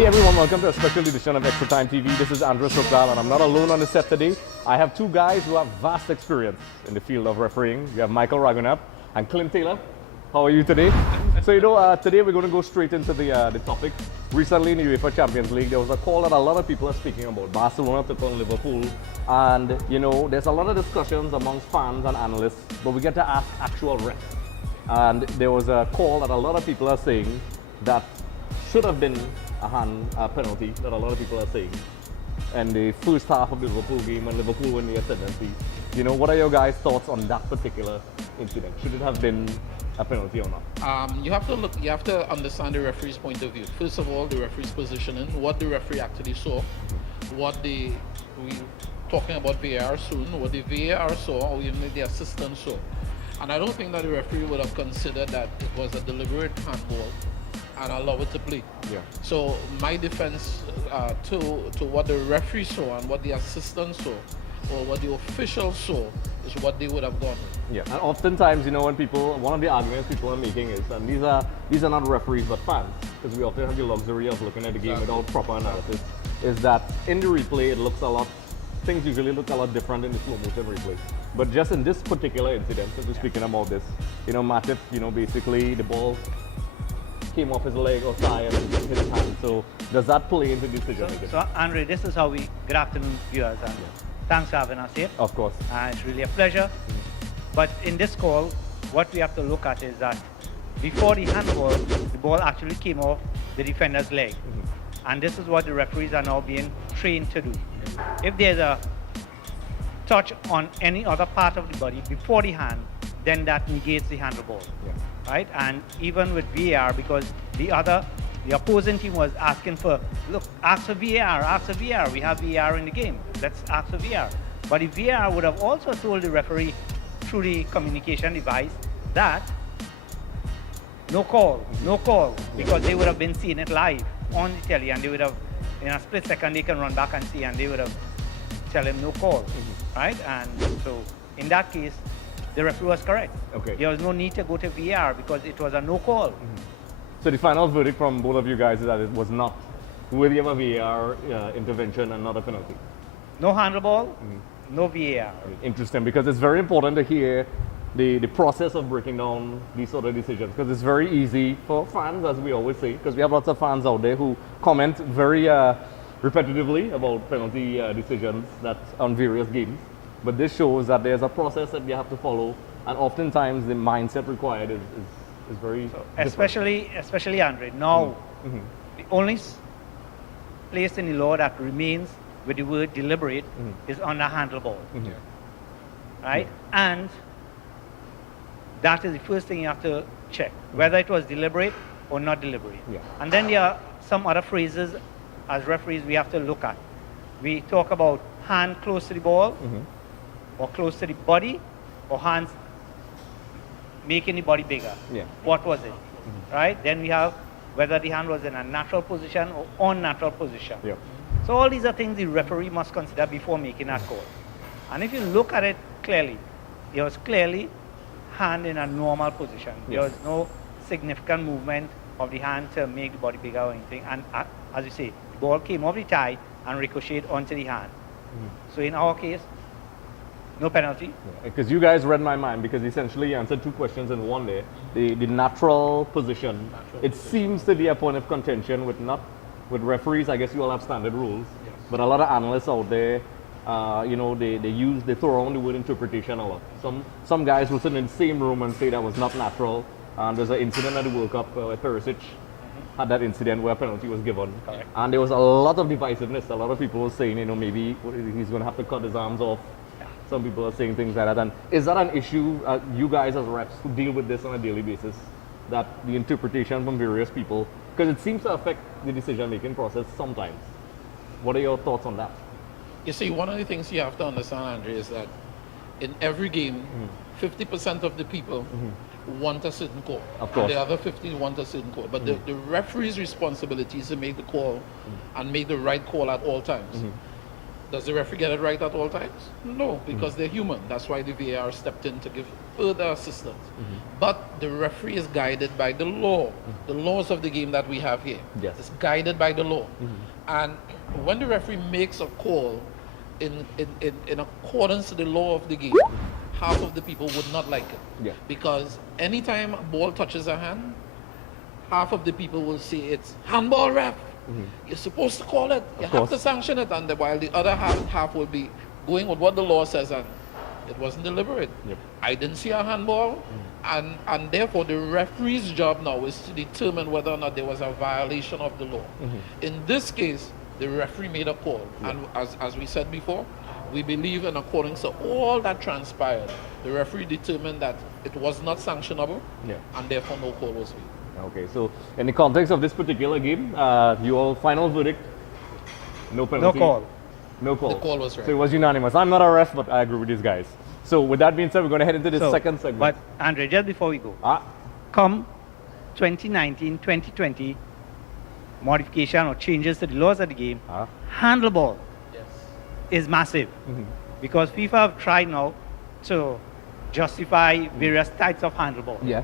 Hey everyone, welcome to a special edition of Extra Time TV. This is Andres Rokdal and I'm not alone on the set today. I have two guys who have vast experience in the field of refereeing. We have Michael Ragoonath and Clynt Taylor. How are you today? So today we're going to go straight into the topic. Recently in the UEFA Champions League, there was a call that a lot of people are speaking about. Barcelona took on Liverpool, and there's a lot of discussions amongst fans and analysts, but we get to ask actual refs. And there was a call that a lot of people are saying that should have been a penalty, that a lot of people are saying, and the first half of the Liverpool game, and Liverpool win the ascendancy. What are your guys' thoughts on that particular incident? Should it have been a penalty or not? You have to understand the referee's point of view. First of all, the referee's positioning, what the referee actually saw, we talking about VAR soon, what the VAR saw, or even the assistant saw. And I don't think that the referee would have considered that it was a deliberate handball and allow it to play. Yeah. So my defense to what the referee saw and what the assistant saw, or what the official saw, is what they would have gone with. Yeah, and oftentimes, when one of the arguments people are making is, and these are not referees but fans, because we often have the luxury of looking at the game without proper analysis, is that in the replay things usually look a lot different in the slow motion replay. But just in this particular incident, since we're speaking about this, Matip, basically the ball came off his leg or thigh and hit his hand. So does that play into decision making? So Andre, this is how we, good afternoon viewers, and thanks for having us here. Of course. It's really a pleasure. But in this call, what we have to look at is that before the handball, the ball actually came off the defender's leg. And this is what the referees are now being trained to do. If there's a touch on any other part of the body before the hand, then that negates the handball. Yeah. Right? And even with VAR, because the opposing team was asking for, look, ask for VAR, we have VAR in the game, let's ask for VAR. But the VAR would have also told the referee through the communication device that no call, because they would have been seeing it live on the telly, and they would have, in a split second, they can run back and see, and they would have tell him no call, right? And so in that case, the referee was correct. Okay. There was no need to go to VAR because it was a no call. So the final verdict from both of you guys is that it was not worthy of a VAR intervention and not a penalty. No handball, no VAR. Interesting, because it's very important to hear the process of breaking down these sort of decisions, because it's very easy for fans, as we always say, because we have lots of fans out there who comment very repetitively about penalty decisions on various games. But this shows that there's a process that you have to follow, and oftentimes the mindset required is very different. Especially Andre, now the only place in the law that remains with the word deliberate is on the handball. Right? And that is the first thing you have to check, whether it was deliberate or not deliberate. Yeah. And then there are some other phrases as referees we have to look at. We talk about hand close to the ball, or close to the body, or hands making the body bigger. Yeah. What was it? Right? Then we have whether the hand was in a natural position or unnatural position. Yeah. So all these are things the referee must consider before making that call. And if you look at it clearly, it was clearly hand in a normal position. There was no significant movement of the hand to make the body bigger or anything. And as you say, the ball came off the thigh and ricocheted onto the hand. So in our case, no penalty. Because you guys read my mind, because essentially you answered two questions in one day. The natural position, it seems to be a point of contention with referees. I guess you all have standard rules, but a lot of analysts out there, they throw around the word interpretation a lot. Some guys will sit in the same room and say that was not natural. And there's an incident at the World Cup where Perisic had that incident where a penalty was given. Correct. And there was a lot of divisiveness. A lot of people were saying, maybe he's going to have to cut his arms off. Some people are saying things like that. And is that an issue, you guys as refs who deal with this on a daily basis, that the interpretation from various people, because it seems to affect the decision-making process sometimes. What are your thoughts on that? You see, one of the things you have to understand, Andre, is that in every game, 50% of the people want a certain call. Of course. And the other 50 want a certain call. But the referee's responsibility is to make the call and make the right call at all times. Does the referee get it right at all times? No, because they're human. That's why the VAR stepped in to give further assistance. But the referee is guided by the law, the laws of the game that we have here. Yes. It's guided by the law. And when the referee makes a call in accordance to the law of the game, half of the people would not like it. Yeah. Because anytime a ball touches a hand, half of the people will say it's handball, ref. You're supposed to call it. You have to sanction it. And while the other half will be going with what the law says, and it wasn't deliberate. Yep. I didn't see a handball, and therefore the referee's job now is to determine whether or not there was a violation of the law. In this case, the referee made a call, and as we said before, we believe in accordance to all that transpired, the referee determined that it was not sanctionable, and therefore no call was made. Okay, so in the context of this particular game, your final verdict, no penalty. No call. No call. The call was right. So it was unanimous. I'm not a ref, but I agree with these guys. So with that being said, we're going to head into the second segment. But Andre, just before we go, come 2019, 2020, modification or changes to the laws of the game, handball is massive. Because FIFA have tried now to justify various types of handball. Yeah.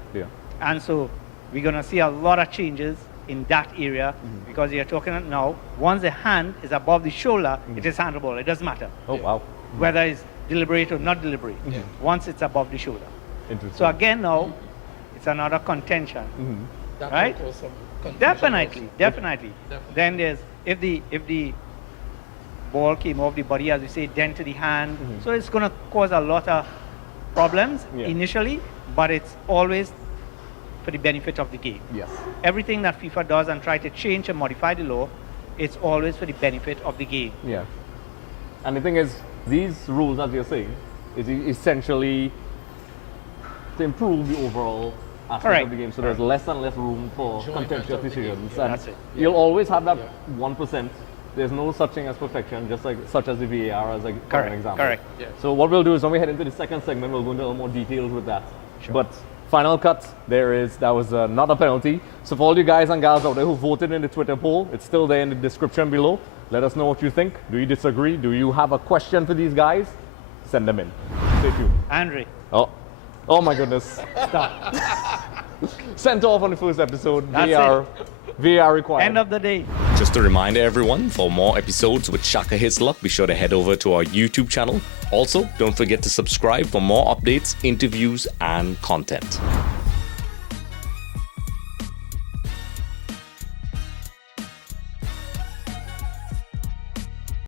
And so we're going to see a lot of changes in that area because you're talking now, once the hand is above the shoulder, it is handball. It doesn't matter. Oh, wow. Whether it's deliberate or not deliberate, once it's above the shoulder. Interesting. So again now, it's another contention. That Right? will cause some confusion Definitely. Then there's, if the ball came off the body, as we say, dent to the hand, so it's going to cause a lot of problems initially, but it's always for the benefit of the game. Yes. Everything that FIFA does and try to change and modify the law, it's always for the benefit of the game. Yeah. And the thing is, these rules, as you're saying, is essentially to improve the overall aspect of the game. So there's less and less room for contentious decisions. And That's it. you'll always have that 1%. There's no such thing as perfection, just like such as the VAR as an example. Correct. Yeah. So what we'll do is when we head into the second segment, we'll go into a little more details with that. But final cut, that was not a penalty. So for all you guys and gals out there who voted in the Twitter poll, it's still there in the description below. Let us know what you think. Do you disagree? Do you have a question for these guys? Send them in. Stay tuned. Andre, Oh my goodness. stop. Sent off on the first episode. That's VAR required. End of the day. Just a reminder, everyone, for more episodes with Shaka Hits Luck, be sure to head over to our YouTube channel. Also, don't forget to subscribe for more updates, interviews, and content.